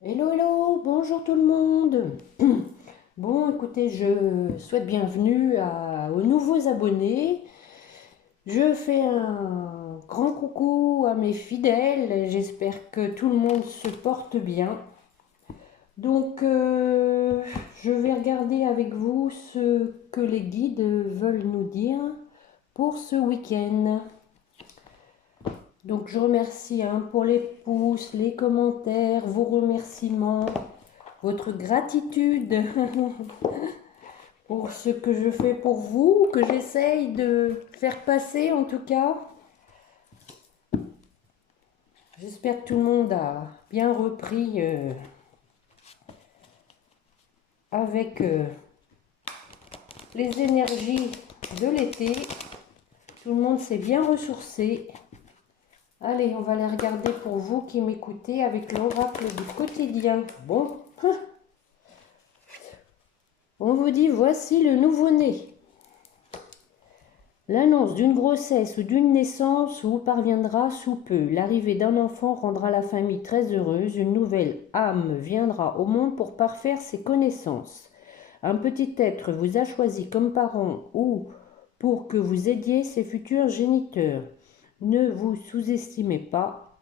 Hello, hello, bonjour tout le monde. Bon, écoutez, je souhaite bienvenue aux nouveaux abonnés. Je fais un grand coucou à mes fidèles. J'espère que tout le monde se porte bien. Donc, je vais regarder avec vous ce que les guides veulent nous dire pour ce week-end. Donc, je remercie pour les pouces, les commentaires, vos remerciements, votre gratitude pour ce que je fais pour vous, que j'essaye de faire passer en tout cas. J'espère que tout le monde a bien repris avec les énergies de l'été. Tout le monde s'est bien ressourcé. Allez, on va les regarder pour vous qui m'écoutez avec l'oracle du quotidien. Bon, on vous dit voici le nouveau-né. L'annonce d'une grossesse ou d'une naissance vous parviendra sous peu. L'arrivée d'un enfant rendra la famille très heureuse. Une nouvelle âme viendra au monde pour parfaire ses connaissances. Un petit être vous a choisi comme parent ou pour que vous aidiez ses futurs géniteurs. Ne vous sous-estimez pas.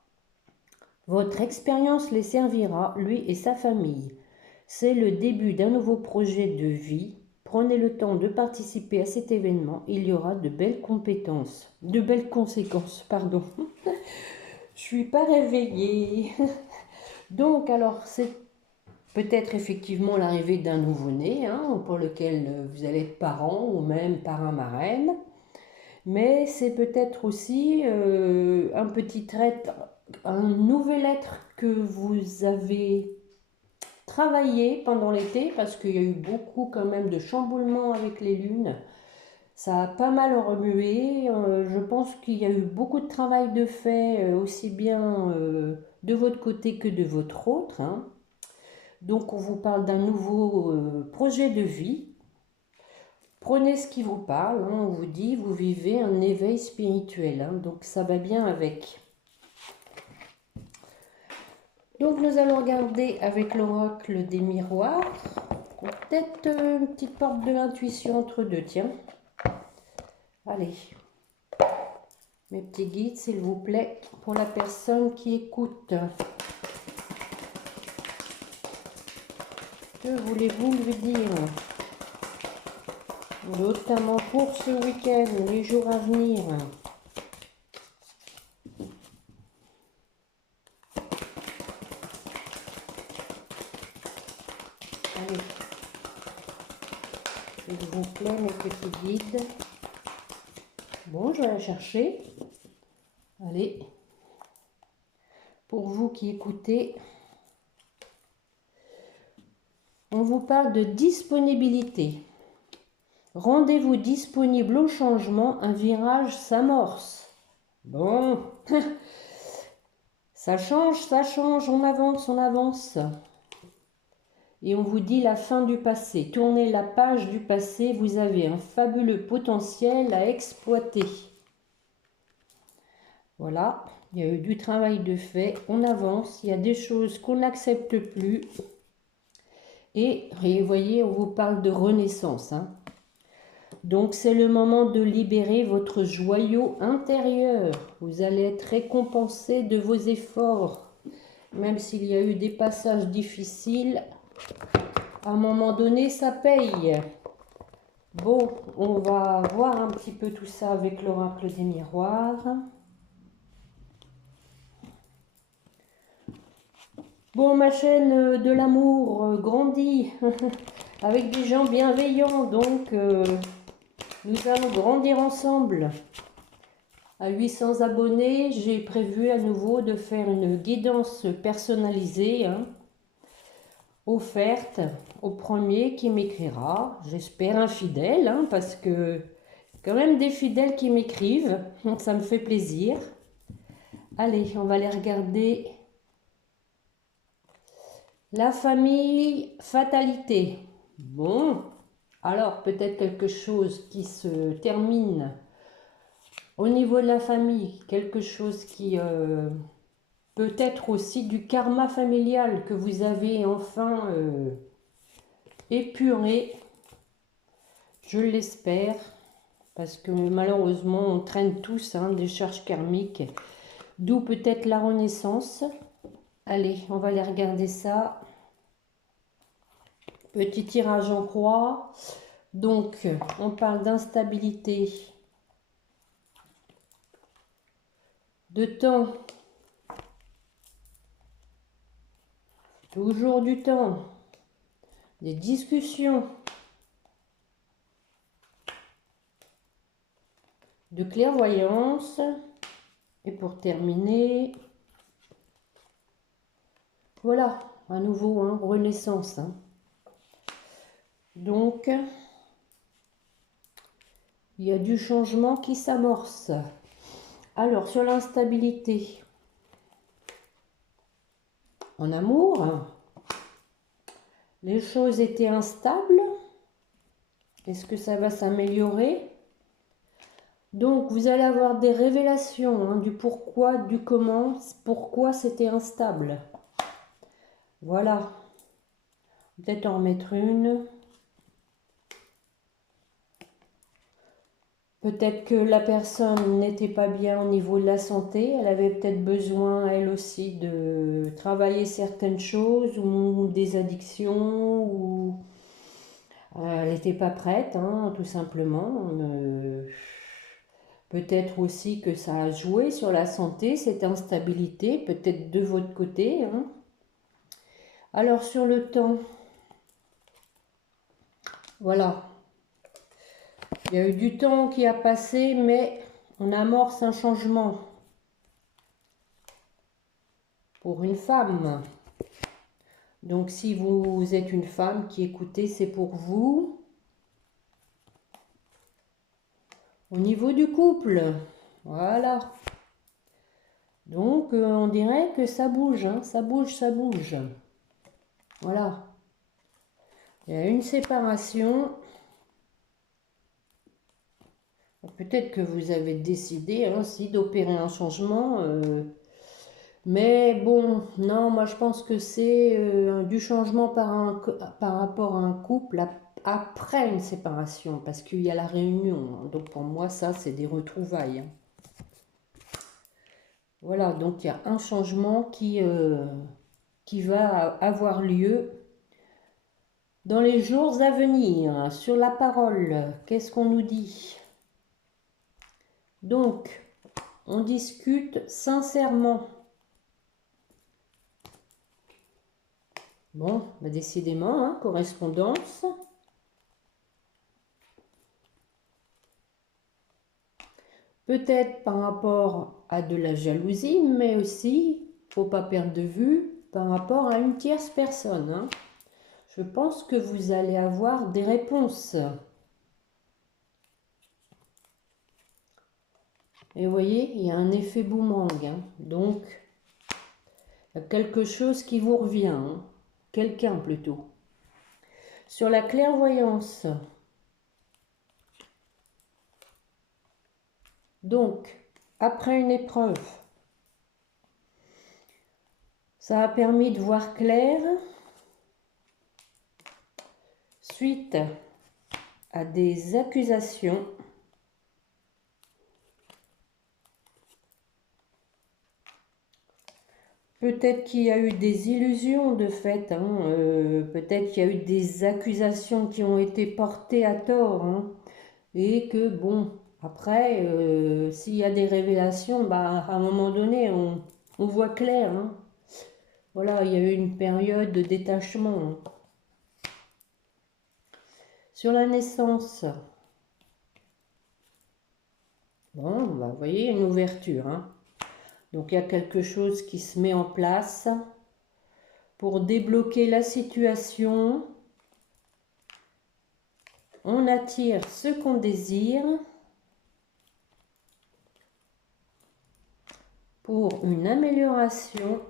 Votre expérience les servira, lui et sa famille. C'est le début d'un nouveau projet de vie. Prenez le temps de participer à cet événement. Il y aura de belles compétences, de belles conséquences, pardon. Je suis pas réveillée. Donc, alors, c'est peut-être effectivement l'arrivée d'un nouveau-né, pour lequel vous allez être parent ou même parrain marraine. Mais c'est peut-être aussi un petit trait, un nouvel être que vous avez travaillé pendant l'été parce qu'il y a eu beaucoup quand même de chamboulements avec les lunes. Ça a pas mal remué. Je pense qu'il y a eu beaucoup de travail de fait, aussi bien de votre côté que de votre autre. Donc on vous parle d'un nouveau projet de vie. Prenez ce qui vous parle. On vous dit, vous vivez un éveil spirituel. Donc ça va bien avec. Donc nous allons regarder avec l'oracle des miroirs. Peut-être une petite porte de l'intuition entre deux, tiens. Allez, mes petits guides, s'il vous plaît, pour la personne qui écoute. Que voulez-vous lui dire? Notamment pour ce week-end, les jours à venir. Allez, s'il vous plaît, mes petits guides. Bon, je vais la chercher. Allez, pour vous qui écoutez, on vous parle de disponibilité. Rendez-vous disponible au changement, un virage s'amorce. Bon, ça change, on avance, on avance. Et on vous dit la fin du passé. Tournez la page du passé, vous avez un fabuleux potentiel à exploiter. Voilà, il y a eu du travail de fait, on avance, il y a des choses qu'on n'accepte plus. Et vous voyez, on vous parle de renaissance. Donc c'est le moment de libérer votre joyau intérieur. Vous allez être récompensé de vos efforts. Même s'il y a eu des passages difficiles, à un moment donné, ça paye. Bon, on va voir un petit peu tout ça avec l'oracle des miroirs. Bon, ma chaîne de l'amour grandit avec des gens bienveillants, donc nous allons grandir ensemble. À 800 abonnés, j'ai prévu à nouveau de faire une guidance personnalisée, offerte au premier qui m'écrira. J'espère un fidèle, parce que quand même des fidèles qui m'écrivent, donc ça me fait plaisir. Allez, on va les regarder. La famille, fatalité. Bon, alors peut-être quelque chose qui se termine au niveau de la famille, quelque chose qui Peut-être aussi du karma familial que vous avez enfin épuré, je l'espère, parce que malheureusement on traîne tous des charges karmiques, d'où peut-être la renaissance. Allez, on va aller regarder ça. Petit tirage en croix. Donc, on parle d'instabilité, de temps, toujours du temps, des discussions, de clairvoyance. Et pour terminer, voilà, à nouveau, renaissance. Donc, il y a du changement qui s'amorce. Alors, sur l'instabilité, en amour, les choses étaient instables. Est-ce que ça va s'améliorer? Donc, vous allez avoir des révélations du pourquoi, du comment, pourquoi c'était instable. Voilà. Peut-être en remettre une. Peut-être que la personne n'était pas bien au niveau de la santé. Elle avait peut-être besoin, elle aussi, de travailler certaines choses ou des addictions. Ou elle n'était pas prête, tout simplement. Peut-être aussi que ça a joué sur la santé, cette instabilité, peut-être de votre côté. Alors sur le temps, voilà. Il y a eu du temps qui a passé, mais on amorce un changement pour une femme. Donc si vous êtes une femme qui écoutez, c'est pour vous. Au niveau du couple, voilà. Donc on dirait que ça bouge, ça bouge, ça bouge. Voilà. Il y a une séparation. Peut-être que vous avez décidé aussi d'opérer un changement. Mais bon, non, moi je pense que c'est du changement par rapport à un couple après une séparation, parce qu'il y a la réunion. Donc pour moi, ça, c'est des retrouvailles. Voilà, donc il y a un changement qui va avoir lieu dans les jours à venir. Sur la parole, qu'est-ce qu'on nous dit? Donc, on discute sincèrement. Bon, bah décidément, correspondance. Peut-être par rapport à de la jalousie, mais aussi, faut pas perdre de vue, par rapport à une tierce personne. Je pense que vous allez avoir des réponses. Et vous voyez, il y a un effet boomerang. Donc, il y a quelque chose qui vous revient. Quelqu'un plutôt. Sur la clairvoyance. Donc, après une épreuve, ça a permis de voir clair. Suite à des accusations, peut-être qu'il y a eu des illusions de fait, peut-être qu'il y a eu des accusations qui ont été portées à tort, et que bon, après, s'il y a des révélations, bah, à un moment donné, on voit clair. Voilà, il y a eu une période de détachement. Sur la naissance, bon, bah, vous voyez, une ouverture. Donc il y a quelque chose qui se met en place pour débloquer la situation. On attire ce qu'on désire pour une amélioration,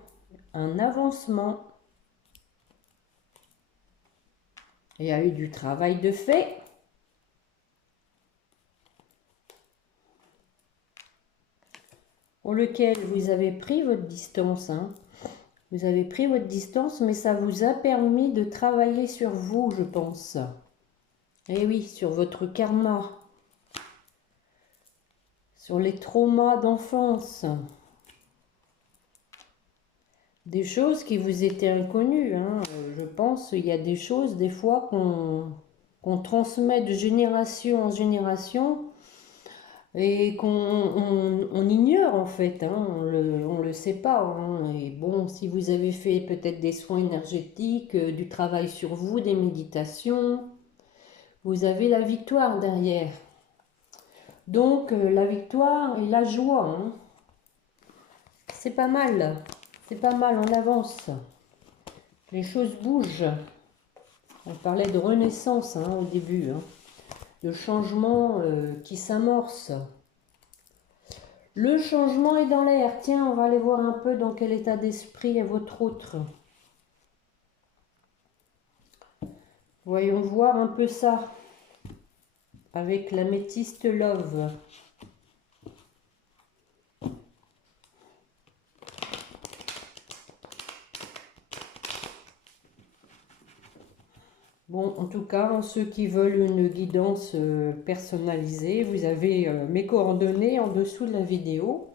un avancement. Il y a eu du travail de fait. pour lequel vous avez pris votre distance, hein. Vous avez pris votre distance, mais ça vous a permis de travailler sur vous, je pense. Et oui, sur votre karma, sur les traumas d'enfance. Des choses qui vous étaient inconnues, hein. Je pense qu'il y a des choses, des fois, qu'on transmet de génération en génération et qu'on ignore, en fait, hein. On le sait pas, hein. Et bon, si vous avez fait peut-être des soins énergétiques, du travail sur vous, des méditations, vous avez la victoire derrière. Donc, la victoire et la joie, hein. C'est pas mal. C'est pas mal, on avance. Les choses bougent. On parlait de renaissance, hein, au début, hein, de changement qui s'amorce. Le changement est dans l'air. Tiens, on va aller voir un peu dans quel état d'esprit est votre autre. Voyons voir un peu ça avec l'améthyste Love. Bon, en tout cas, ceux qui veulent une guidance personnalisée, vous avez mes coordonnées en dessous de la vidéo.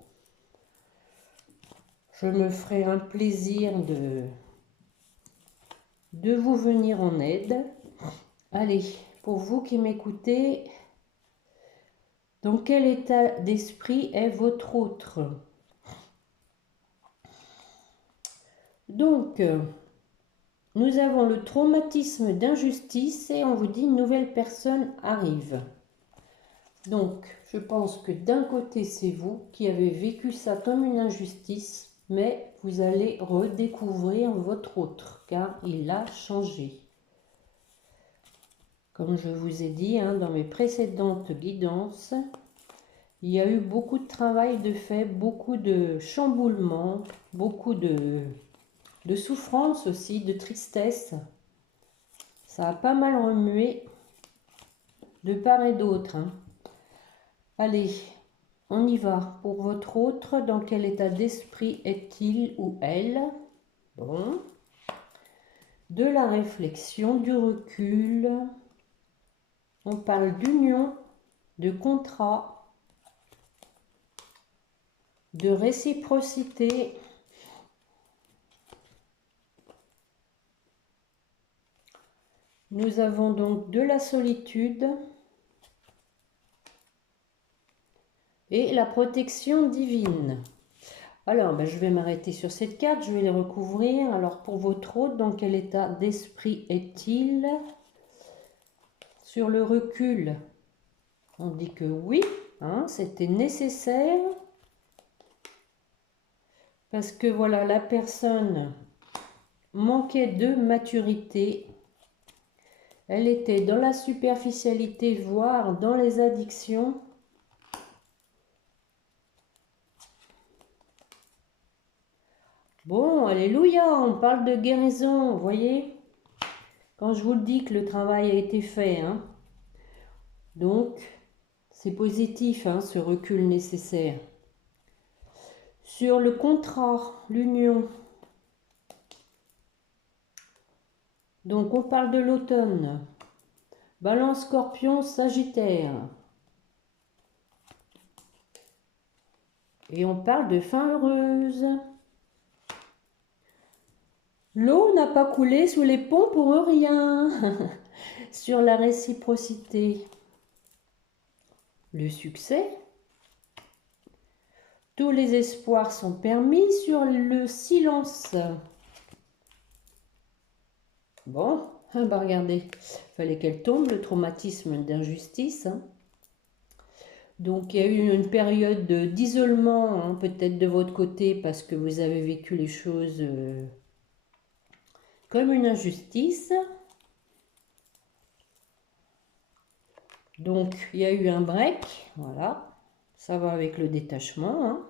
Je me ferai un plaisir de vous venir en aide. Allez, pour vous qui m'écoutez, dans quel état d'esprit est votre autre? Donc, nous avons le traumatisme d'injustice et on vous dit une nouvelle personne arrive. Donc, je pense que d'un côté, c'est vous qui avez vécu ça comme une injustice, mais vous allez redécouvrir votre autre, car il a changé. Comme je vous ai dit, hein, dans mes précédentes guidances, il y a eu beaucoup de travail de fait, beaucoup de chamboulements, beaucoup de souffrance aussi, de tristesse. Ça a pas mal remué de part et d'autre, hein. Allez, on y va. Pour votre autre, dans quel état d'esprit est-il ou elle? Bon. De la réflexion, du recul. On parle d'union, de contrat, de réciprocité. Nous avons donc de la solitude et la protection divine. Alors, je vais m'arrêter sur cette carte, je vais les recouvrir. Alors, pour votre autre, dans quel état d'esprit est-il? Sur le recul, on dit que oui, hein, c'était nécessaire. Parce que voilà, la personne manquait de maturité. Elle était dans la superficialité, voire dans les addictions. Bon, alléluia, on parle de guérison, vous voyez? Quand je vous le dis que le travail a été fait, hein. Donc, c'est positif, hein, ce recul nécessaire. Sur le contrat, l'union. Donc, on parle de l'automne. Balance, Scorpion, Sagittaire. Et on parle de fin heureuse. L'eau n'a pas coulé sous les ponts pour rien. Sur la réciprocité. Le succès. Tous les espoirs sont permis sur le silence. Bon, regardez, fallait qu'elle tombe, le traumatisme d'injustice, hein. Donc, il y a eu une période d'isolement, hein, peut-être de votre côté, parce que vous avez vécu les choses comme une injustice. Donc, il y a eu un break, voilà. Ça va avec le détachement, hein.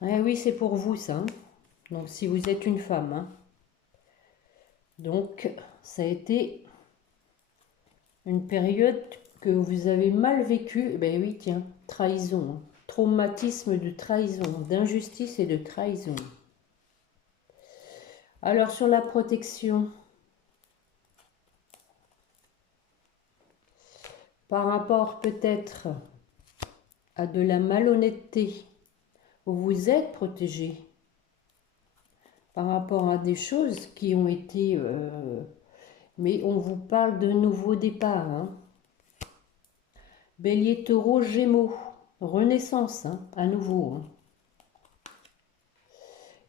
Eh oui, c'est pour vous, ça, hein. Donc, si vous êtes une femme, hein. Donc, ça a été une période que vous avez mal vécue. Ben oui, tiens, trahison, hein. Traumatisme de trahison, d'injustice et de trahison. Alors sur la protection, par rapport peut-être à de la malhonnêteté, où vous êtes protégé, par rapport à des choses qui ont été... mais on vous parle de nouveau départ. Hein. Bélier, Taureau, Gémeaux, renaissance, hein, à nouveau. Hein.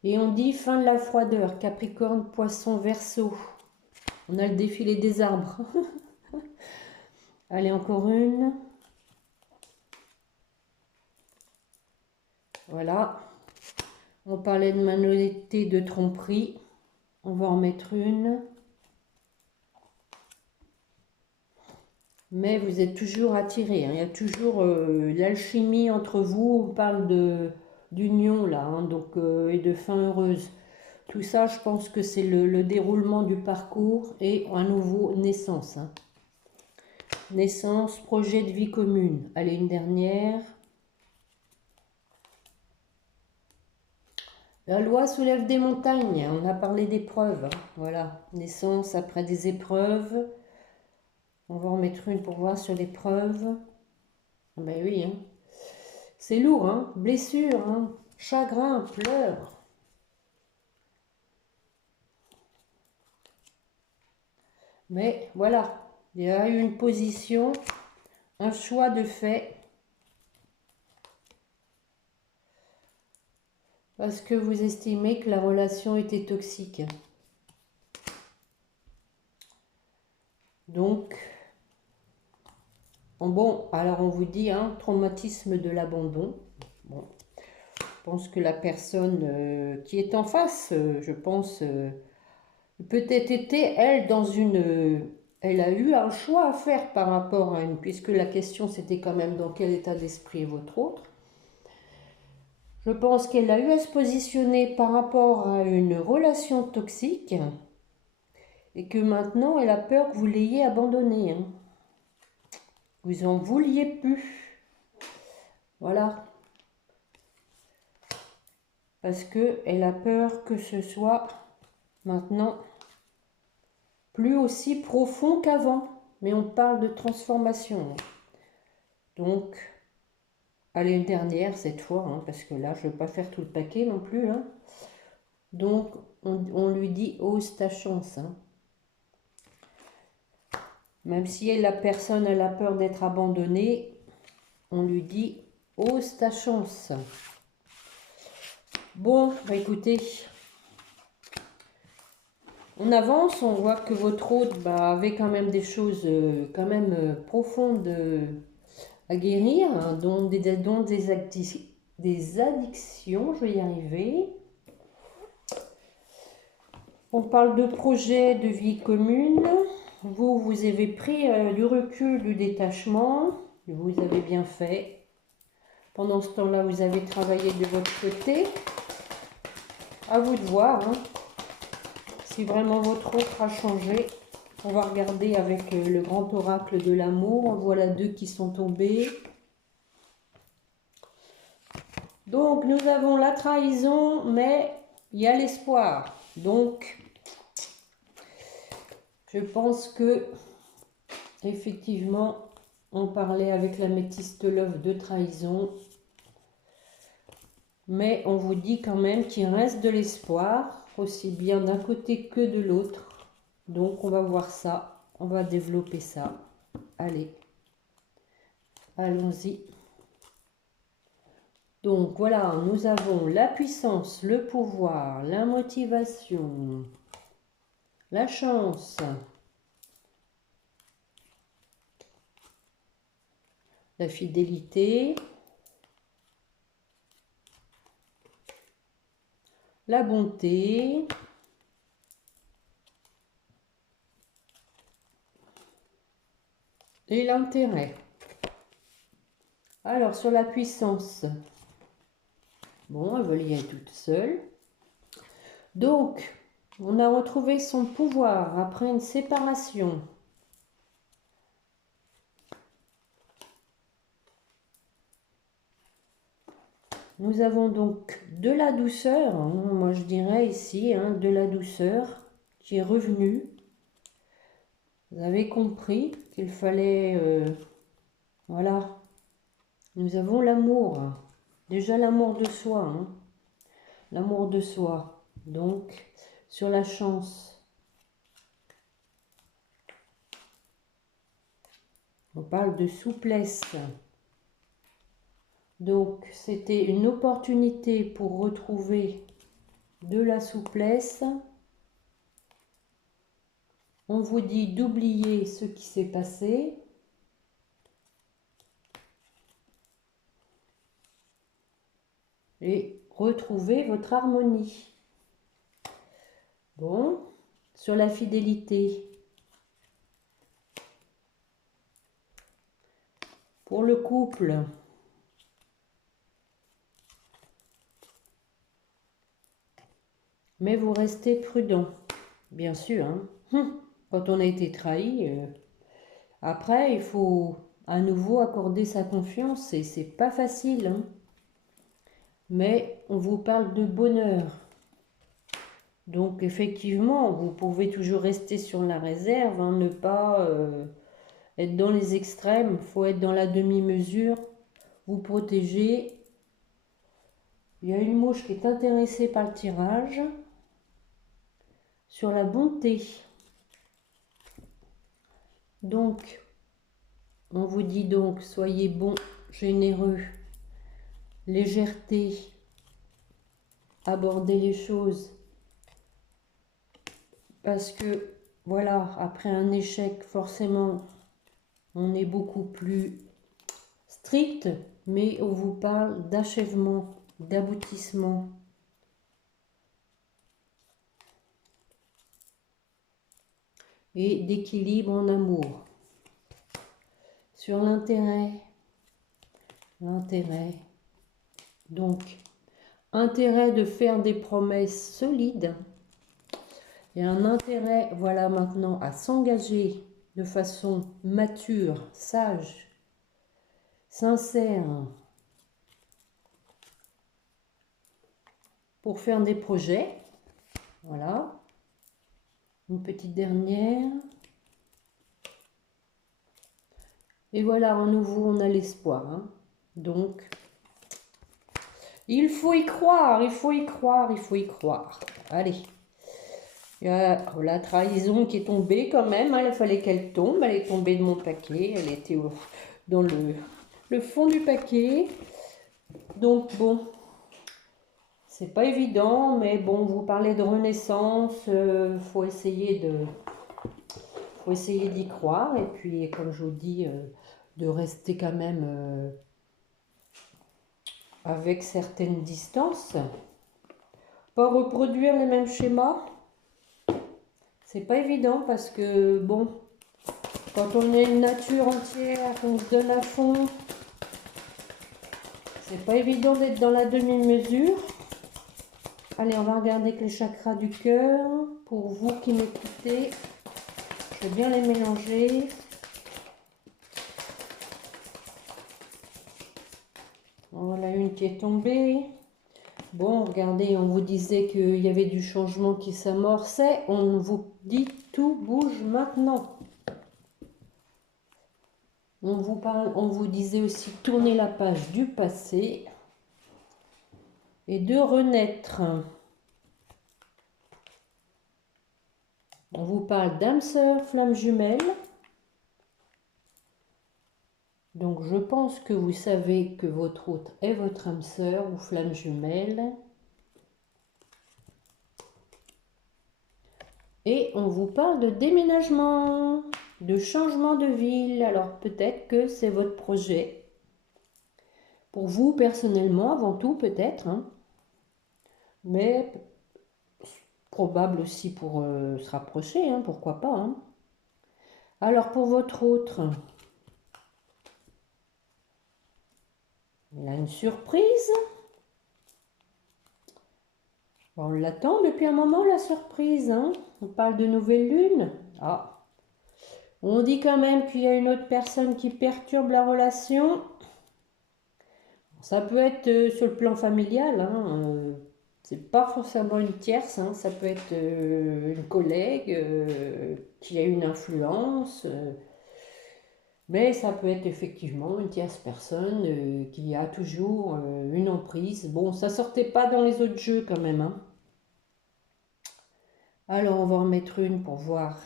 Et on dit fin de la froideur, Capricorne, Poisson, Verseau. On a le défilé des arbres. Allez, encore une. Voilà. On parlait de malhonnêteté, de tromperie. On va en mettre une. Mais vous êtes toujours attirés. Hein. Il y a toujours l'alchimie entre vous. On parle d'union là, hein, donc, et de fin heureuse. Tout ça, je pense que c'est le déroulement du parcours et à nouveau naissance. Hein. Naissance, projet de vie commune. Allez, une dernière. La loi soulève des montagnes. On a parlé d'épreuves. Hein. Voilà, naissance après des épreuves. On va en mettre une pour voir sur l'épreuve. Ben oui, hein. C'est lourd, hein. Blessure, hein. Chagrin, pleurs. Mais voilà, il y a eu une position, un choix de fait. Parce que vous estimez que la relation était toxique. Donc, bon, alors on vous dit, hein, traumatisme de l'abandon. Bon, je pense que la personne qui est en face, je pense, peut-être été, elle, dans une... elle a eu un choix à faire par rapport à une... Puisque la question, c'était quand même dans quel état d'esprit est votre autre. Je pense qu'elle a eu à se positionner par rapport à une relation toxique et que maintenant, elle a peur que vous l'ayez abandonnée. Hein. Vous en vouliez plus. Voilà. Parce qu'elle a peur que ce soit maintenant plus aussi profond qu'avant. Mais on parle de transformation. Donc, allez, une dernière cette fois, hein, parce que là, je ne veux pas faire tout le paquet non plus. Hein. Donc, on lui dit, ose ta chance. Hein. Même si la personne elle a peur d'être abandonnée, on lui dit, ose ta chance. Bon, bah écoutez, on avance, on voit que votre hôte avait quand même des choses quand même profondes à guérir, hein, dont des addictions, je vais y arriver. On parle de projet de vie commune. Vous avez pris du recul, du détachement. Vous avez bien fait. Pendant ce temps-là, vous avez travaillé de votre côté. À vous de voir hein, si vraiment votre autre a changé. On va regarder avec le grand oracle de l'amour. Voilà deux qui sont tombés. Donc, nous avons la trahison, mais il y a l'espoir. Donc, je pense que, effectivement, on parlait avec la métiste Love de trahison. Mais on vous dit quand même qu'il reste de l'espoir, aussi bien d'un côté que de l'autre. Donc, on va voir ça. On va développer ça. Allez, allons-y. Donc, voilà, nous avons la puissance, le pouvoir, la motivation, la chance, la fidélité, la bonté, et l'intérêt. Alors, sur la puissance, bon, elle veut y aller toute seule. Donc, on a retrouvé son pouvoir après une séparation. Nous avons donc de la douceur, hein, moi je dirais ici, hein, de la douceur qui est revenue. Vous avez compris qu'il fallait, voilà, nous avons l'amour, déjà l'amour de soi, hein, l'amour de soi. Donc, sur la chance, on parle de souplesse. Donc, c'était une opportunité pour retrouver de la souplesse. On vous dit d'oublier ce qui s'est passé. Et retrouver votre harmonie. Bon, sur la fidélité. Pour le couple, mais vous restez prudent, bien sûr. Hein. Quand on a été trahi, après, il faut à nouveau accorder sa confiance et c'est pas facile. Hein. Mais on vous parle de bonheur. Donc effectivement, vous pouvez toujours rester sur la réserve, hein, ne pas être dans les extrêmes, il faut être dans la demi-mesure, vous protéger. Il y a une mouche qui est intéressée par le tirage. Sur la bonté. Donc, on vous dit donc, soyez bon, généreux, légèreté, abordez les choses. Parce que, voilà, après un échec, forcément, on est beaucoup plus strict, mais on vous parle d'achèvement, d'aboutissement. Et d'équilibre en amour. Sur l'intérêt, donc, intérêt de faire des promesses solides. Il y a un intérêt, voilà maintenant, à s'engager de façon mature, sage, sincère, pour faire des projets. Voilà. Une petite dernière. Et voilà, à nouveau, on a l'espoir. Hein. Donc, il faut y croire, il faut y croire, il faut y croire. Allez. Il y a la trahison qui est tombée quand même. Hein. Il fallait qu'elle tombe. Elle est tombée de mon paquet. Elle était dans le fond du paquet. Donc, bon. C'est pas évident, mais bon, vous parlez de renaissance, faut essayer d'y croire, et puis comme je vous dis, de rester quand même avec certaines distances, pas reproduire les mêmes schémas, c'est pas évident parce que bon, quand on est une nature entière, qu'on se donne à fond, c'est pas évident d'être dans la demi-mesure. Allez, on va regarder avec les chakras du cœur. Pour vous qui m'écoutez, je vais bien les mélanger. Voilà une qui est tombée. Bon, regardez, on vous disait qu'il y avait du changement qui s'amorçait. On vous dit tout bouge maintenant. On vous disait aussi tourner la page du passé et de renaître. On vous parle d'âme sœur, flamme jumelle. Donc je pense que vous savez que votre hôte est votre âme sœur ou flamme jumelle. Et on vous parle de déménagement, de changement de ville. Alors peut-être que c'est votre projet. Pour vous personnellement, avant tout peut-être. Hein. Mais probable aussi pour se rapprocher, hein, pourquoi pas. Hein. Alors pour votre autre, il a une surprise. On l'attend depuis un moment la surprise. Hein. On parle de nouvelle lune. Ah. On dit quand même qu'il y a une autre personne qui perturbe la relation. Ça peut être sur le plan familial, hein, c'est pas forcément une tierce, hein, ça peut être une collègue qui a une influence, mais ça peut être effectivement une tierce personne qui a toujours une emprise. Bon, ça sortait pas dans les autres jeux quand même, hein. Alors on va en mettre une pour voir.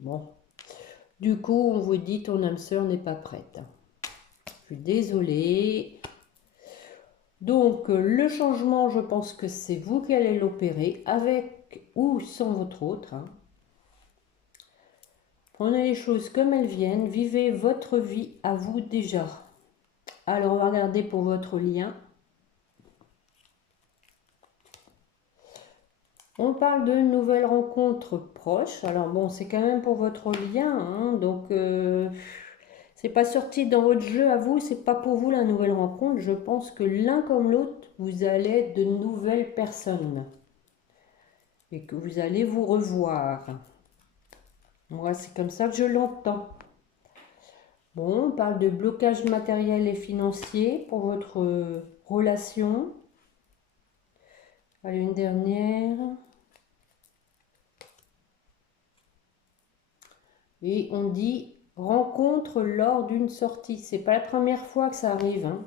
Bon, du coup on vous dit ton âme sœur n'est pas prête. Je suis désolée. Donc, le changement, je pense que c'est vous qui allez l'opérer, avec ou sans votre autre, hein. Prenez les choses comme elles viennent, vivez votre vie à vous déjà. Alors, on va regarder pour votre lien. On parle de nouvelles rencontres proches. Alors bon, c'est quand même pour votre lien, hein, donc c'est pas sorti dans votre jeu à vous, c'est pas pour vous la nouvelle rencontre. Je pense que l'un comme l'autre, vous allez être de nouvelles personnes et que vous allez vous revoir. Moi, c'est comme ça que je l'entends. Bon, on parle de blocage matériel et financier pour votre relation. Allez, une dernière. Et on dit rencontre lors d'une sortie. C'est pas la première fois que ça arrive, hein.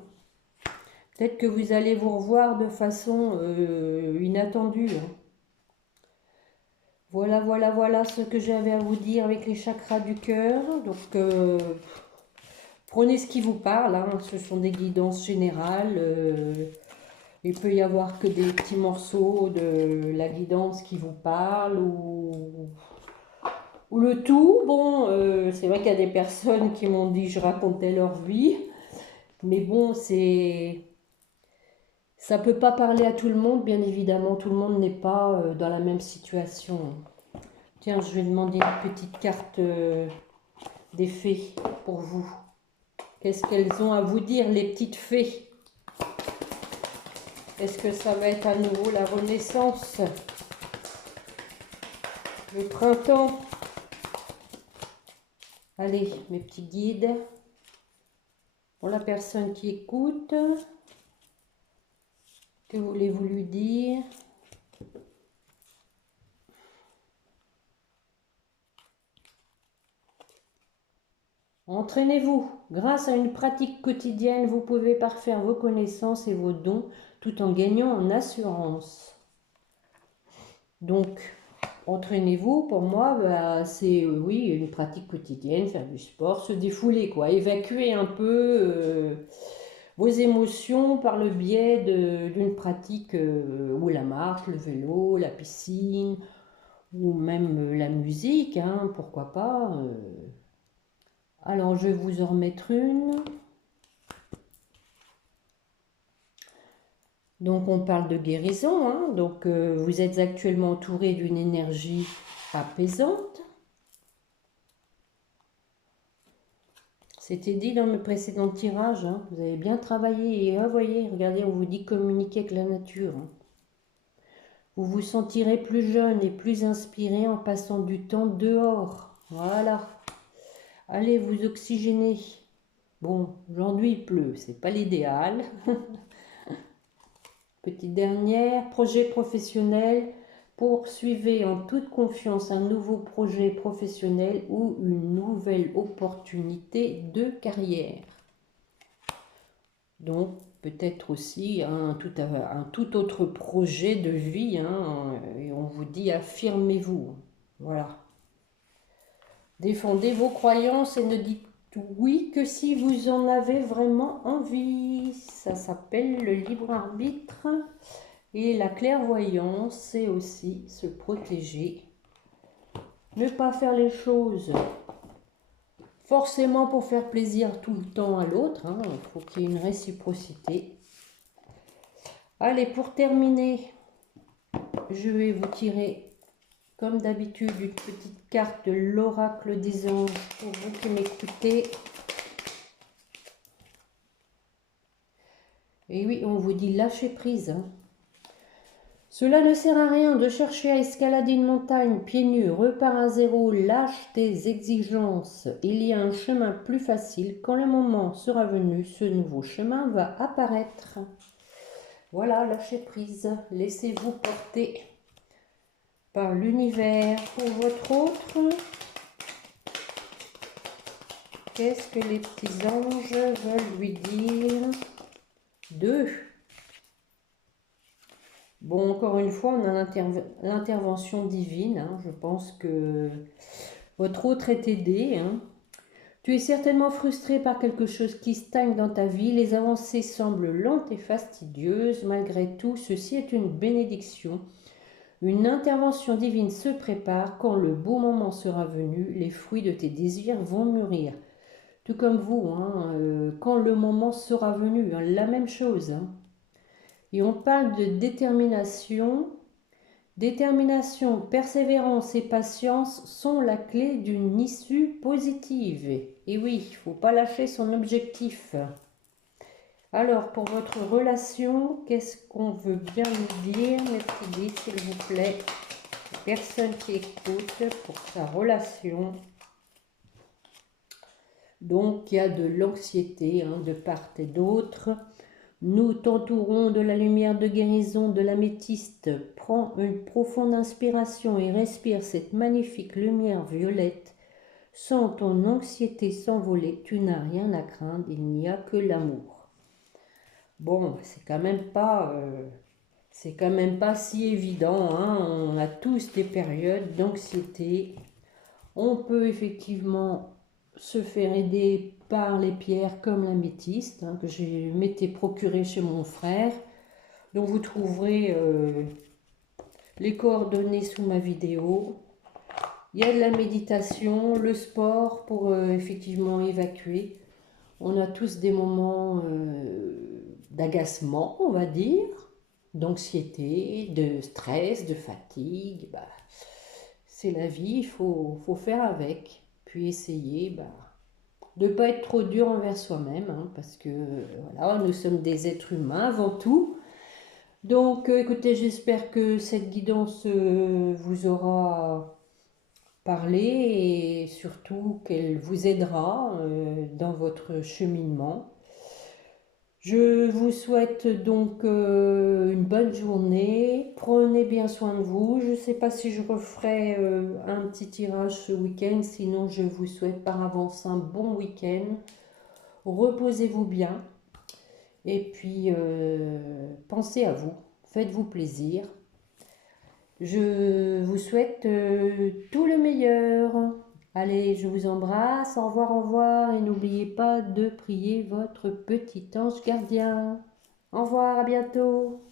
Peut-être que vous allez vous revoir de façon inattendue, hein. Voilà, voilà, voilà ce que j'avais à vous dire avec les chakras du cœur. Donc, prenez ce qui vous parle, hein. Ce sont des guidances générales. Il peut y avoir que des petits morceaux de la guidance qui vous parlent ou le tout. Bon, c'est vrai qu'il y a des personnes qui m'ont dit je racontais leur vie. Mais bon, ça peut pas parler à tout le monde, bien évidemment. Tout le monde n'est pas dans la même situation. Tiens, je vais demander une petite carte des fées pour vous. Qu'est-ce qu'elles ont à vous dire, les petites fées? Est-ce que ça va être à nouveau la renaissance? Le printemps? Allez, mes petits guides. Pour la personne qui écoute, que voulez-vous lui dire? Entraînez-vous. Grâce à une pratique quotidienne, vous pouvez parfaire vos connaissances et vos dons tout en gagnant en assurance. Donc, entraînez-vous, pour moi, bah, c'est oui, une pratique quotidienne, faire du sport, se défouler, quoi. Évacuer un peu vos émotions par le biais d'une pratique ou la marche, le vélo, la piscine, ou même la musique, hein, pourquoi pas. Alors, je vais vous en remettre une. Donc, on parle de guérison, hein. Donc, vous êtes actuellement entouré d'une énergie apaisante. C'était dit dans mes précédents tirages, hein. Vous avez bien travaillé et voyez, regardez, on vous dit communiquer avec la nature, hein. Vous vous sentirez plus jeune et plus inspiré en passant du temps dehors. Voilà. Allez vous oxygéner. Bon, aujourd'hui il pleut, c'est pas l'idéal. Petite dernière, projet professionnel. Poursuivez en toute confiance un nouveau projet professionnel ou une nouvelle opportunité de carrière. Donc, peut-être aussi un tout autre projet de vie, hein, et on vous dit affirmez-vous. Voilà. Défendez vos croyances et ne dites oui que si vous en avez vraiment envie. Ça s'appelle le libre arbitre. Et la clairvoyance, c'est aussi se protéger. Ne pas faire les choses forcément pour faire plaisir tout le temps à l'autre, hein. Il faut qu'il y ait une réciprocité. Allez, pour terminer, je vais vous tirer, comme d'habitude, une petite carte de l'oracle des anges pour vous qui m'écoutez. Et oui, on vous dit lâcher prise, hein. Cela ne sert à rien de chercher à escalader une montagne pieds nus, repars à zéro, lâche tes exigences. Il y a un chemin plus facile. Quand le moment sera venu, ce nouveau chemin va apparaître. Voilà, lâchez prise. Laissez-vous porter par l'univers. Pour votre autre, qu'est-ce que les petits anges veulent lui dire? 2. Bon, encore une fois, on a l'intervention divine. Hein. Je pense que votre autre est aidé. Hein. Tu es certainement frustré par quelque chose qui stagne dans ta vie. Les avancées semblent lentes et fastidieuses. Malgré tout, ceci est une bénédiction. Une intervention divine se prépare. Quand le beau moment sera venu, les fruits de tes désirs vont mûrir. Tout comme vous, hein, quand le moment sera venu, hein, la même chose. Hein. Et on parle de détermination. Détermination, persévérance et patience sont la clé d'une issue positive. Et oui, il ne faut pas lâcher son objectif. Alors, pour votre relation, qu'est-ce qu'on veut bien nous dire, mes petits dés, s'il vous plaît? Personne qui écoute pour sa relation. Donc, il y a de l'anxiété hein, de part et d'autre. Nous t'entourons de la lumière de guérison de l'améthyste. Prends une profonde inspiration et respire cette magnifique lumière violette. Sens ton anxiété s'envoler. Tu n'as rien à craindre, il n'y a que l'amour. Bon, c'est quand même pas si évident. Hein. On a tous des périodes d'anxiété. On peut effectivement se faire aider par les pierres comme l'améthyste hein, que j'ai m'étais procuré chez mon frère, dont vous trouverez les coordonnées sous ma vidéo. Il y a de la méditation, le sport pour effectivement évacuer. On a tous des moments d'agacement, on va dire, d'anxiété, de stress, de fatigue. Bah, c'est la vie, il faut faire avec. Puis essayer de ne pas être trop dur envers soi-même, hein, parce que voilà, nous sommes des êtres humains avant tout. Donc écoutez, j'espère que cette guidance vous aura parlé et surtout qu'elle vous aidera dans votre cheminement. Je vous souhaite donc une bonne journée. Prenez bien soin de vous. Je ne sais pas si je referai un petit tirage ce week-end. Sinon, je vous souhaite par avance un bon week-end. Reposez-vous bien. Et puis, pensez à vous. Faites-vous plaisir. Je vous souhaite tout le meilleur. Allez, je vous embrasse, au revoir, et n'oubliez pas de prier votre petit ange gardien. Au revoir, à bientôt.